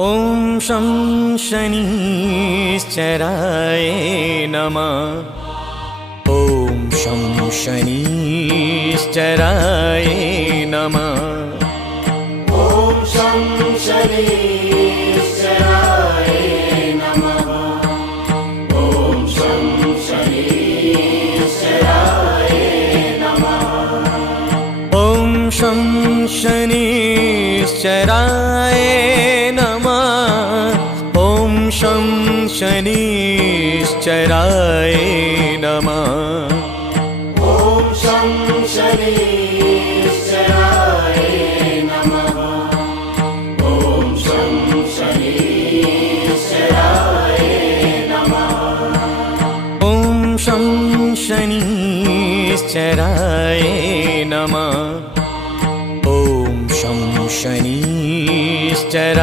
ॐ शं शनिश्चराय नमः। ॐ शं शनिश्चराय नमः। ॐ शं शनिश्चराय नमः। ॐ शं शनिश्चराय नमः। ॐ शं शनिश्चराय नमः। ॐ शं शनिश्चराय नमः। ॐ शं शनिश्चराय नमः। ॐ शं शनिश्चराय नमः। ॐ शं शनिश्चराय नमः। ॐ शं शनिश्चराय